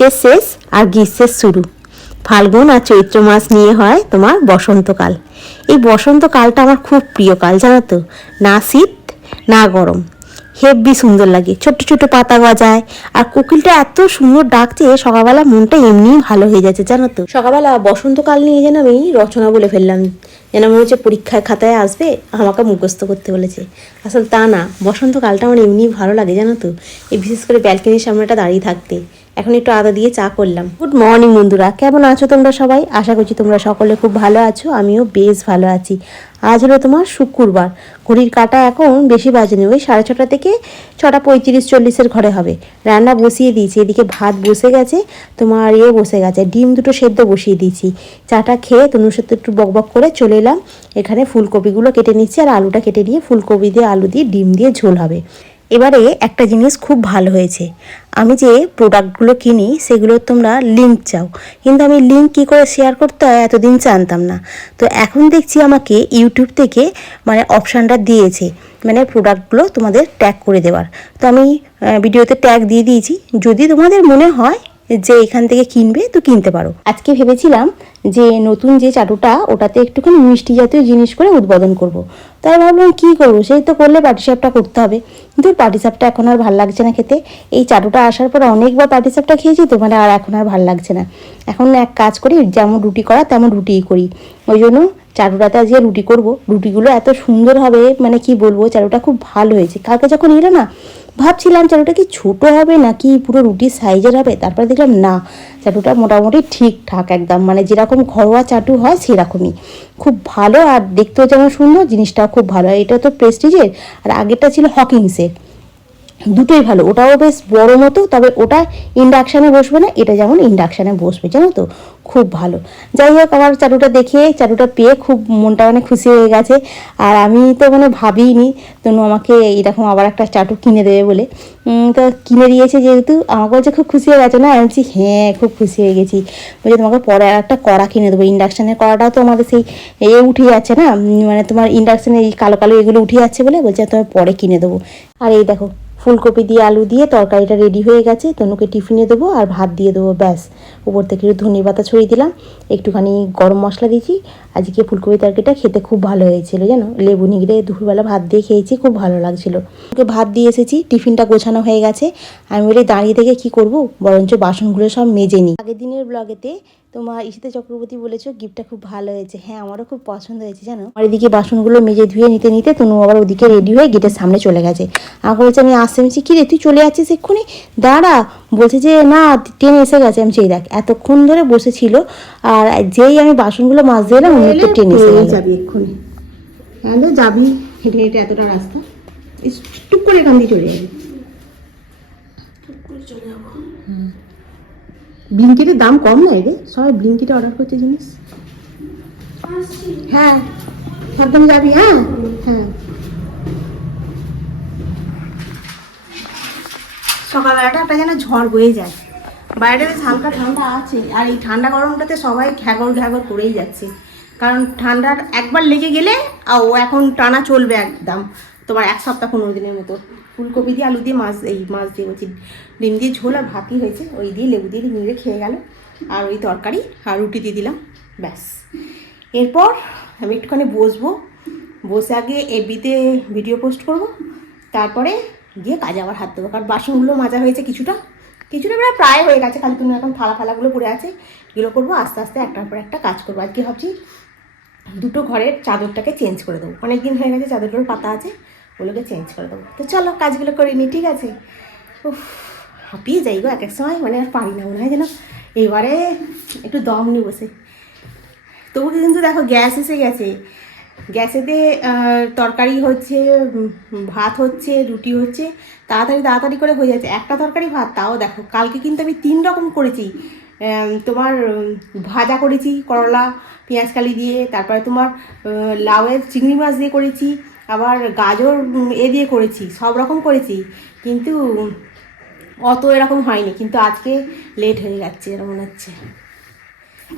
শীতের শেষ আর গ্রীষ্মের শুরু। ফাল্গুন আর চৈত্র মাস নিয়ে হয় তোমার বসন্তকাল। এই বসন্তকালটা আমার খুব প্রিয় কাল, জানো তো। না শীত না গরম, হেব্বি সুন্দর লাগে। ছোট্ট ছোট্ট পাতা গজায় আর কোকিলটা এত সুন্দর ডাকছে, সকালবেলা মনটা এমনিই ভালো হয়ে যাচ্ছে, জানো তো। সকালবেলা বসন্তকাল নিয়ে যেন আমি রচনা বলে ফেললাম, যেন মনে হচ্ছে পরীক্ষার খাতায় আসবে, আমাকে মুখস্থ করতে বলেছে। আসলে তা না, বসন্তকালটা আমার এমনিই ভালো লাগে, জানো তো। এই বিশেষ করে ব্যালকনির সামনেটা দাঁড়িয়ে থাকতে। এখন একটু আদা দিয়ে চা করলাম। গুড মর্নিং বন্ধুরা, কেমন আছো তোমরা সবাই? আশা করছি তোমরা সকলে খুব ভালো আছো, আমিও বেশ ভালো আছি। আজ হলো তোমার শুক্রবার। ঘড়ির কাঁটা এখন বেশি বাজেনি, ওই 6:30 থেকে 6:35-40 ঘরে হবে। রান্না বসিয়ে দিয়েছি, এদিকে ভাত বসে গেছে, তোমার বসে গেছে, ডিম দুটো সেদ্ধ বসিয়ে দিয়েছি। চাটা খেয়ে তনুর সাথে একটু বকবক করে চলে এলাম। এখানে ফুলকপিগুলো কেটে নিচ্ছি আর আলুটা কেটে নিয়ে ফুলকপি দিয়ে আলু দিয়ে ডিম দিয়ে ঝোল হবে। এবারে একটা জিনিস খুব ভালো হয়েছে, আমি যে প্রোডাক্টগুলো কিনি সেগুলো তোমরা লিঙ্ক চাও, কিন্তু আমি লিঙ্ক কী করে শেয়ার করতে হয় এতদিন জানতাম না। তো এখন দেখছি আমাকে ইউটিউব থেকে মানে অপশানটা দিয়েছে, মানে প্রোডাক্টগুলো তোমাদের ট্যাগ করে দেওয়ার। তো আমি ভিডিওতে ট্যাগ দিয়ে দিয়েছি, যদি তোমাদের মনে হয় যে এখান থেকে কিনবে তো কিনতে পারো। আজকে ভেবেছিলাম যে নতুন যে চাটুটা ওটাতে একটুখানি মিষ্টি জাতীয় জিনিস করে উদ্বোধন করব। তাই ভাবলাম কী করবো, সেই তো করলে পাটিসাপটা করতে হবে, কিন্তু পাটিসাপটা এখন আর ভালো লাগছে না খেতে। এই চাটুটা আসার পর অনেকবার পাটিসাপটা খেয়েছি তো, মানে আর এখন আর ভালো লাগছে না। এখন এক কাজ করি, যেমন রুটি করা তেমন রুটিই করি। ওই জন্য চাটুটাতে আজকে রুটি করব। রুটিগুলো এত সুন্দর হবে, মানে কি বলবো, চাটুটা খুব ভালো হয়েছে। কালকে যখন এলো না, ভাবছিলাম চাটুটা কি ছোটো হবে নাকি পুরো রুটির সাইজের হবে, তারপরে দেখলাম না, চাটুটা মোটামুটি ঠিকঠাক একদম, মানে যেরকম ঘরোয়া চাটু হয় সেরকমই খুব ভালো। আর দেখতেও যেমন সুন্দর, জিনিসটাও খুব ভালো। এটা তো প্রেস্টিজের, আর আগেরটা ছিল হকিংসের, দুটোই ভালো। ওটাও বেশ বড় মতো, তবে ওটা ইন্ডাকশানে বসবে না, এটা যেমন ইন্ডাকশানে বসবে, জানো তো, খুব ভালো। যাই হোক, আমার চাটুটা দেখে, চাটুটা পেয়ে খুব মনটা মানে খুশি হয়ে গেছে। আর আমি তো মানে ভাবিনি তনু আমাকে এইরকম আবার একটা চাটু কিনে দেবে বলে। তো কিনে দিয়েছে যেহেতু, আমাকে বলছে খুব খুশি হয়ে গেছে না? আমি বলছি হ্যাঁ, খুব খুশি হয়ে গেছি। বলছে তোমাকে পরে আর একটা কড়া কিনে দেবো, ইন্ডাকশানের কড়াটাও তো আমাদের সেই উঠে যাচ্ছে না, মানে তোমার ইন্ডাকশানে এই কালো কালো এগুলো উঠে যাচ্ছে বলে বলছে তোমায় পরে কিনে দেবো। আর এই দেখো, ফুলকপি দিয়ে আলু দিয়ে তরকারিটা রেডি হয়ে গেছে, তনুকে টিফিনে দেবো আর ভাত দিয়ে দেবো, ব্যাস। উপর থেকে একটু ধনে পাতা ছড়িয়ে দিলাম, একটুখানি গরম মশলা দিয়েছি। আজকে ফুলকপি তরকারিটা খেতে খুব ভালো হয়েছিল, জানো। লেবু নিগড়ে দুপুরবেলা ভাত দিয়ে খেয়েছি, খুব ভালো লাগছিল। ওকে ভাত দিয়ে এসেছি, টিফিনটা গোছানো হয়ে গেছে। আমি বলি দাঁড়িয়ে থেকে কি করব, বরঞ্চ বাসনগুলো সব মেজে নিই। আগের দিনের ব্লগেতে তোমার ঈশিতা চক্রবর্তী বলেছো গিফটটা খুব ভালো হয়েছে। হ্যাঁ, আমারও খুব পছন্দ হয়েছে, জানো। আর এদিকে বাসনগুলো মেজে ধুয়ে নিতে নিতে তনু আবার ওদিকে রেডি হয়ে গেটের সামনে চলে গেছে। আমাকে বলছে আমি আসতে মিছি, কি রে তুই চলে যাচ্ছিস এক্ষুনি, দাঁড়া। বলছে যে না, ট্রেন এসে গেছে। আমি সেই দেখ, এতক্ষণ ধরে বসেছিল, আর যেই আমি বাসনগুলো মাজতে এলাম অন্য তো ট্রেন এসে গেল। যাবি এক্ষুনি? হ্যাঁ যাবি, হেঁটে হেঁটে এতটা রাস্তা, টুক করে এখান দিয়ে চলে যাবি। ব্লিঙ্কিটের দাম কম নয় রে, সবাই ব্লিঙ্কিটে অর্ডার করছে জিনিস। হ্যাঁ, সাবধানে যাবি। হ্যাঁ হ্যাঁ। সকালবেলাটা একটা যেন ঝড় বয়ে যায়, বাইরে বেশ হালকা ঠান্ডা আছে, আর এই ঠান্ডা গরমটাতে সবাই ঘ্যাগর ঘ্যাগর করেই যাচ্ছে। কারণ ঠান্ডার একবার লেগে গেলে ও এখন টানা চলবে একদম, তোমার 1 সপ্তাহ 15 দিনের মতো। ফুলকপি দিয়ে আলু দিয়ে মাছ দিয়ে বলছি, ডিম দিয়ে ঝোল আর ভাতই হয়েছে, ওই দিয়ে লেবু দিয়ে নিয়ে খেয়ে গেল। আর ওই তরকারি আর রুটি দিয়ে দিলাম, ব্যাস। এরপর আমি একটুখানি বসে আগে এফবিতে ভিডিও পোস্ট করব, তারপরে গিয়ে কাজে আবার হাত দেবো। কারণ বাসনগুলো মাজা হয়েছে কিছুটা প্রায় হয়ে গেছে, খালি তুমি এখন থালাগুলো পড়ে আছে, এগুলো করবো আস্তে আস্তে, একটার পর একটা কাজ করবো। আজকে ভাবছি দুটো ঘরের চাদরটাকে চেঞ্জ করে দেবো, অনেকদিন হয়ে গেছে চাদরগুলো পাতা আছে, ওগুলোকে চেঞ্জ করে দেবো। তো চলো কাজগুলো করে নিই, ঠিক আছে। উফ, হাঁপিয়ে যাই গো এক এক সময়, মানে আর পারি না, মনে হয় যেন এবারে একটু দম নিয়ে বসে। তবু কিন্তু দেখো গ্যাস এসে গেছে, গ্যাসেতে তরকারি হচ্ছে, ভাত হচ্ছে, রুটি হচ্ছে, তাড়াতাড়ি করে হয়ে যাচ্ছে। একটা তরকারি ভাত, তাও দেখো কালকে কিন্তু আমি 3 রকম করেছি। তোমার ভাজা করেছি করলা পেঁয়াজকালি দিয়ে, তারপরে তোমার লাউয়ের চিংড়ি মাছ দিয়ে করেছি, আবার গাজর দিয়ে করেছি, সব রকম করেছি, কিন্তু অত এরকম হয়নি। কিন্তু আজকে লেট হয়ে যাচ্ছে এরকম মনে হচ্ছে।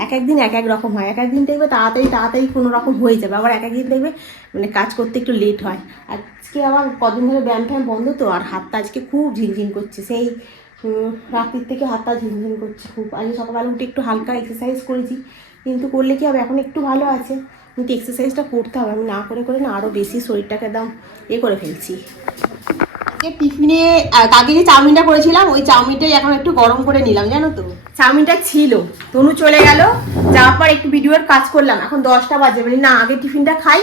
এক একদিন এক এক রকম হয়, এক একদিন দেখবে তাড়াতাড়ি কোনো রকম হয়ে যাবে, আবার এক একদিন দেখবে মানে কাজ করতে একটু লেট হয়। আজকে আবার কদিন ধরে ব্যায়াম ফ্যায়াম বন্ধ তো, আর হাতটা আজকে খুব ঝিনঝিন করছে, সেই রাত্রির থেকে হাতটা ঝিমঝিম করছে খুব। আজকে সকালবেলা উঠে একটু হালকা এক্সারসাইজ করেছি, কিন্তু করলে কি হবে, এখন একটু ভালো আছে, কিন্তু এক্সারসাইজটা করতে হবে। আমি না করে করে না আরও বেশি শরীরটাকে একদম করে ফেলছি। টিফিনে আগে যে চাউমিনটা করেছিলাম ওই চাউমিনটাই এখন একটু গরম করে নিলাম, জানো তো। চাউমিনটা ছিল, তনু চলে গেল, যাওয়ার পর একটু ভিডিওর কাজ করলাম। এখন 10টা বাজে, মানে না আগে টিফিনটা খাই,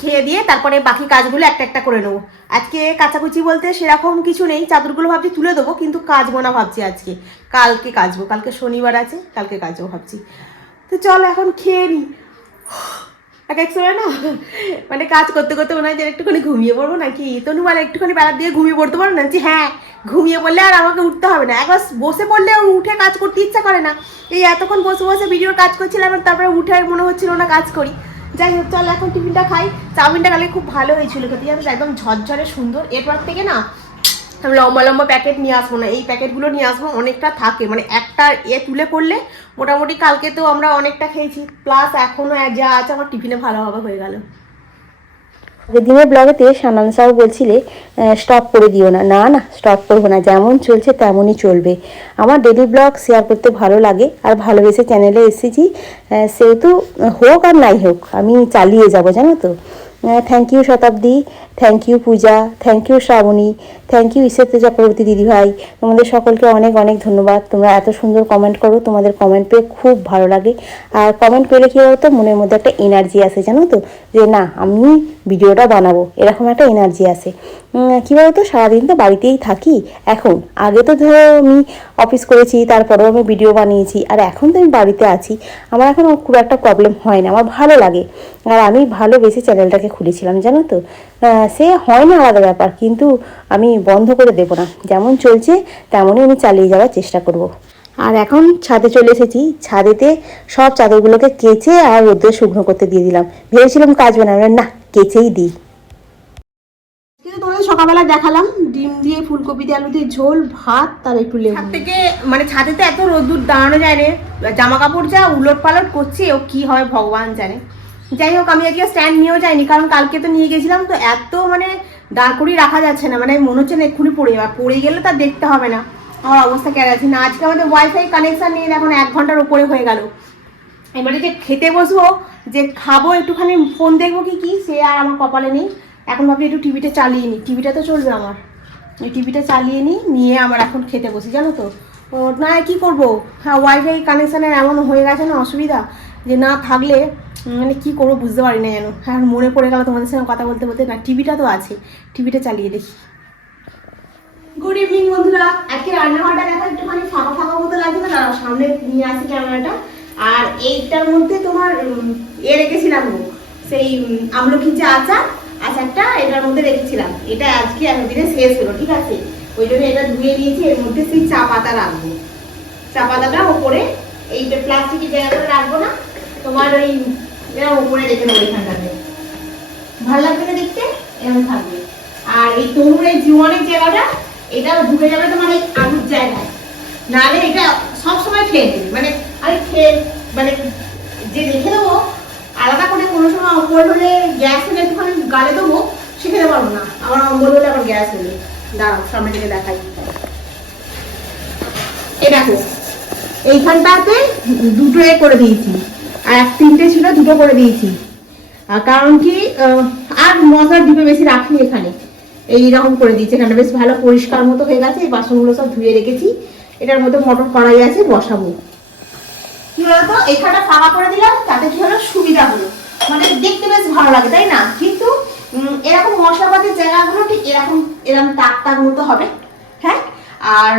খেয়ে দিয়ে তারপরে বাকি কাজগুলো একটা একটা করে নেবো। আজকে কাচাকুচি বলতে সেরকম কিছু নেই, চাদরগুলো ভাবছি তুলে দেবো, কিন্তু কাচবো না ভাবছি আজকে, কালকে কাচবো, কালকে শনিবার আছে, কালকে কাচবো ভাবছি। তো চলো এখন খেয়ে নিই। এক সময় না মানে কাজ করতে করতে মনে হয় যে একটুখানি ঘুমিয়ে পড়বো নাকি, তনু মানে একটুখানি বেলার দিয়ে ঘুমিয়ে পড়তে পারো না, যে হ্যাঁ ঘুমিয়ে পড়লে আর আমাকে উঠতে হবে না। একবার বসে পড়লে উঠে কাজ করতে ইচ্ছা করে না। এই এতক্ষণ বসে বসে ভিডিওর কাজ করছিলাম, তারপরে উঠে মনে হচ্ছিল না কাজ করি। যাই হোক চলো এখন টিফিনটা খাই। চাউমিনটা কালকে খুব ভালো হয়েছিল খেতে, জানো, একদম ঝরঝরে সুন্দর। এরপর থেকে না লম্বা লম্বা প্যাকেট নিয়ে আসবো না, এই প্যাকেটগুলো নিয়ে আসবো, অনেকটা থাকে, মানে একটা তুলে করলে মোটামুটি কালকে তো আমরা অনেকটা খেয়েছি, প্লাস এখনো যা আছে আমার টিফিনে ভালোভাবে হয়ে গেল। আগের দিনের ব্লগেতে সানান সাউ বলছিলে স্টপ করে দিও না, না না স্টপ করবো না, যেমন চলছে তেমনই চলবে। আমার ডেলি ব্লগ শেয়ার করতে ভালো লাগে আর ভালোবেসে চ্যানেলে এসেছি, সেহেতু হোক আর নাই হোক আমি চালিয়ে যাব, জানো তো। Thank you Shatabdi, thank you Puja, thank you Shrabani, thank you Ishwar Chakraborty দিদিভাই, তোমাদের সকলকে অনেক অনেক ধন্যবাদ। তোমরা এত সুন্দর কমেন্ট করো, তোমাদের কমেন্ট পেয়ে খুব ভালো লাগে। আর কমেন্ট পেলে কী বলতো, মনের মধ্যে একটা এনার্জি আসে, জানো তো, যে না আমি ভিডিওটা বানাবো, এরকম একটা এনার্জি আসে। কী বলতো, সারাদিন তো বাড়িতেই থাকি এখন, আগে তো ধরো আমি অফিস করেছি, তারপরেও আমি ভিডিও বানিয়েছি, আর এখন তো আমি বাড়িতে আছি, আমার এখন খুব একটা প্রবলেম হয় না, আমার ভালো লাগে। আর আমি ভালোবেসে চ্যানেলটাকে খুলেছিলাম, জানো তো। সে হয় না আলাদা ব্যাপার, কিন্তু আমি বন্ধ করে দেবো না, যেমন চলছে তেমনই আমি চালিয়ে যাওয়ার চেষ্টা করব। আর এখন ছাদে চলে এসেছি, ছাদেতে সব চাদরগুলোকে কেচে আর রোদ্রে শুকনো করতে দিয়ে দিলাম। ভেবেছিলাম কাচবে না, না কেচেই দিই। কিন্তু তোমাদের সকালবেলা দেখালাম ডিম দিয়ে ফুলকপি দিয়ে আলু দিয়ে ঝোল, ভাত, তার একটু লেবু। ছাদ থেকে মানে ছাদেতে এত রোদ্দুর দাঁড়ানো যায় না, জামা কাপড় যা উলট পালট করছে, ও কি হয় ভগবান জানে। যাই হোক আমি আজকে স্ট্যান্ড নিয়েও যাইনি, কারণ কালকে তো নিয়ে গেছিলাম, তো এত মানে দাঁড় করিয়ে রাখা যাচ্ছে না, মানে মনে হচ্ছে না এক্ষুনি পড়ে যাবে, পড়ে গেলে তার দেখতে হবে না, আমার অবস্থা কেন আছে না। আজকে আমাদের ওয়াইফাই কানেকশান নিয়ে এখন 1 ঘন্টার উপরে হয়ে গেল। এবারে যে খেতে বসবো, যে খাবো, একটুখানি ফোন দেখবো কি সে আর আমার কপালে নেই। এখন ভাবি একটু টিভিটা চালিয়ে নিই, টিভিটা তো চলবে আমার, এই টিভিটা চালিয়ে নিয়ে আমার এখন খেতে বসি, জানো তো। না কি করবো, হ্যাঁ ওয়াইফাই কানেকশানের এমন হয়ে গেছে না অসুবিধা, যে না থাকলে মানে কি করবো বুঝতে পারি না যেন। হ্যাঁ মনে পড়ে গেল তোমাদের সঙ্গে কথা বলতে বলতে, না টিভিটা তো আছে, টিভিটা চালিয়ে দেখি। গুড ইভিনিং বন্ধুরা, আজকে রান্নাঘরটা দেখা একটুখানি ফাঁকা ফাঁকা মতো লাগছে না, সামনে নিয়ে আসি ক্যামেরাটা। আর এইটার মধ্যে তোমার রেখেছিলাম সেই আমলকির যে আচারটা এটার মধ্যে রেখেছিলাম, এটা আজকে এতদিনে শেষ হলো, ঠিক আছে, ওই জন্য এটা ধুয়ে নিয়েছি। এর মধ্যে সেই চা পাতা রাখবো, চা পাতাটা ওপরে এই প্লাস্টিকের জায়গাটা রাখবো না, তোমার ওই ওপরে রেখে দেবো, এখানটাতে ভালো লাগবে না দেখতে, এরকম থাকবে। আর এই তরুণ এই জীবনের জায়গাটা এটা ঢুকে যাবে তোমার এই আলুর জায়গায়, নাহলে এটা সবসময় খেয়ে নেবে, মানে আমি খেয়ে মানে যে রেখে দেবো আলাদা করে, কোনো সময় অম্বল হলে গ্যাস হলে একটুখানি গালে দেবো, সে খেতে পারবো না, আমার অম্বল হলে আবার গ্যাস হলে। দাঁড়াও সামনে থেকে দেখাই, এই দেখো এইখানটাতে 2টো করে দিয়েছি, আর 3টে ছিল 2টো করে দিয়েছি। কারণ কি আর মশলার ডিপে বেশি রাখিনি, এখানে এইরকম করে দিয়েছি, এখানটা বেশ ভালো পরিষ্কার মতো হয়ে গেছে। এই বাসনগুলো সব ধুয়ে রেখেছি, এটার মধ্যে মটর কড়াই আছে, বসাবো। কি বলতো এখানটা ফাঁকা করে দিলাম, তাতে কি হলো সুবিধা হলো, মানে দেখতে বেশ ভালো লাগে, তাই না। কিন্তু এরকম মশলাপাতির জায়গাগুলো ঠিক এরকম তাক মতো হবে, হ্যাঁ। আর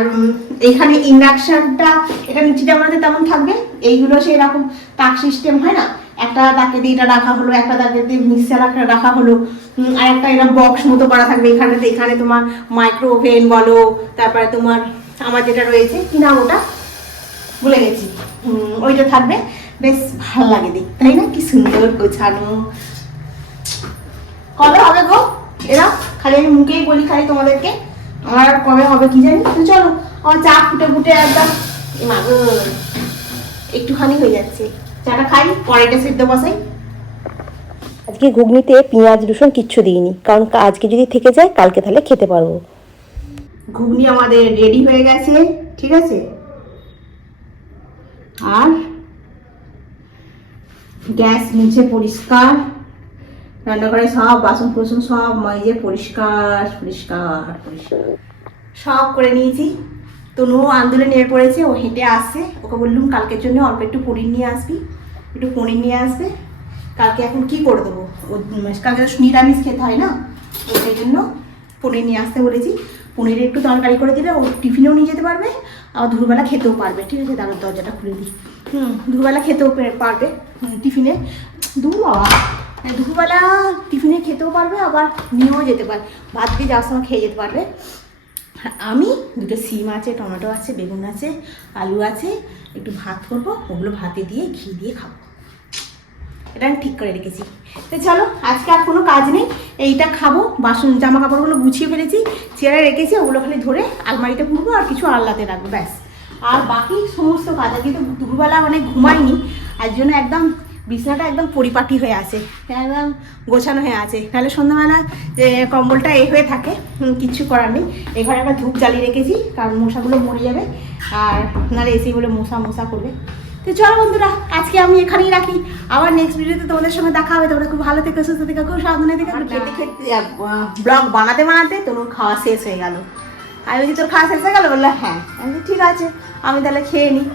এখানে ইন্ডাকশনটা এটা নিচেটা আমাদের তেমন থাকবে, এইগুলো সে এরকম তাক সিস্টেম হয় না, একটা তাকে দিয়ে এটা রাখা হলো, একটা তাকে দিয়ে মিক্সার রাখা হলো, আর একটা এরকম বক্স মতো করা থাকবে এখানটাতে। এখানে তোমার মাইক্রো ওভেন বলো, তারপরে তোমার আমার যেটা রয়েছে কি নাম ওটা ভুলে গেছি, ওইটা থাকবে, বেশ ভালো লাগে দেখতে, তাই না, কি সুন্দর গোছানো। কবে হবে গো এরা, খালি আমি মুখেই বলি খালি তোমাদেরকে, আমার কবে হবে কি জানি। তো চলো আমার চা ফুটে একদম একটুখানি হয়ে যাচ্ছে, চাটা খাই, কড়াইটা সিদ্ধ বসাই। আজকে ঘুগনিতে পেঁয়াজ রসুন কিচ্ছু দিইনি, কারণ আজকে যদি থেকে যায় কালকে তাহলে খেতে পারবো। ঘুগনি আমাদের রেডি হয়ে গেছে, ঠিক আছে। আর গ্যাস মুছে পরিষ্কার, রান্নাঘরে সব বাসন কোসন সব মেজে পরিষ্কার পরিষ্কার পরিষ্কার সব করে নিয়েছি। তনুও আন্দোলনে নেমে পড়েছে, ও হেঁটে আসছে। ওকে বললুম কালকের জন্য অল্প একটু পনির নিয়ে আসবি, একটু পনির নিয়ে আসবে। কালকে এখন কি করে দেবো, ও কালকে তো নিরামিষ খেতে হয় না, তো সেই জন্য পনির নিয়ে আসতে বলেছি। পনিরের একটু তরকারি করে দিলে ও টিফিনেও নিয়ে যেতে পারবে, আবার দুপুরবেলা খেতেও পারবে, ঠিক আছে। দাঁড়ার দরজাটা খুলে দিই। দুপুরবেলা খেতেও পারবে টিফিনে, দুপুরবেলা টিফিনে খেতেও পারবে, আবার নিয়েও যেতে পারবে, ভাত দিয়ে যাওয়ার সময় খেয়ে যেতে পারবে। আমি দুটো সিম আছে, টমেটো আছে, বেগুন আছে, আলু আছে, একটু ভাত করবো, ওগুলো ভাতে দিয়ে ঘি দিয়ে খাবো, এটা আমি ঠিক করে রেখেছি। তো চলো, আজকে আর কোনো কাজ নেই, এইটা খাবো। বাসন জামা কাপড়গুলো গুছিয়ে ফেলেছি, চেয়ারে রেখেছি, ওগুলো খালি ধরে আলমারিতে পুরবো আর কিছু আল্লাতে রাখবো, ব্যাস। আর বাকি সমস্ত কাজ, আজকে তো দুপুরবেলা মানে ঘুমাইনি, আর জন্য একদম বিছানাটা একদম পরিপাটি হয়ে আছে, একদম গোছানো হয়ে আছে। তাহলে সন্ধ্যাবেলা যে কম্বলটা হয়ে থাকে, কিচ্ছু করার নেই। এই ঘরে একটা ধূপ জ্বালিয়ে রেখেছি, কারণ মশাগুলো মরে যাবে, আর নাহলে এসে বলে মশা করবে। তো চলো বন্ধুরা, আজকে আমি এখানেই রাখি, আবার নেক্সট ভিডিওতে তোমাদের সঙ্গে দেখা হবে। তোমরা খুব ভালো থেকো, সুস্থ থেকো, খুব সাবধানে থেকো। খেতে খেতে ব্লগ বানাতে বানাতে তোর খাওয়া শেষ হয়ে গেল। আমি বলছি তোর খাওয়া শেষ হয়ে গেল, বললো হ্যাঁ। আমি ঠিক আছে, আমি তাহলে খেয়ে নিই।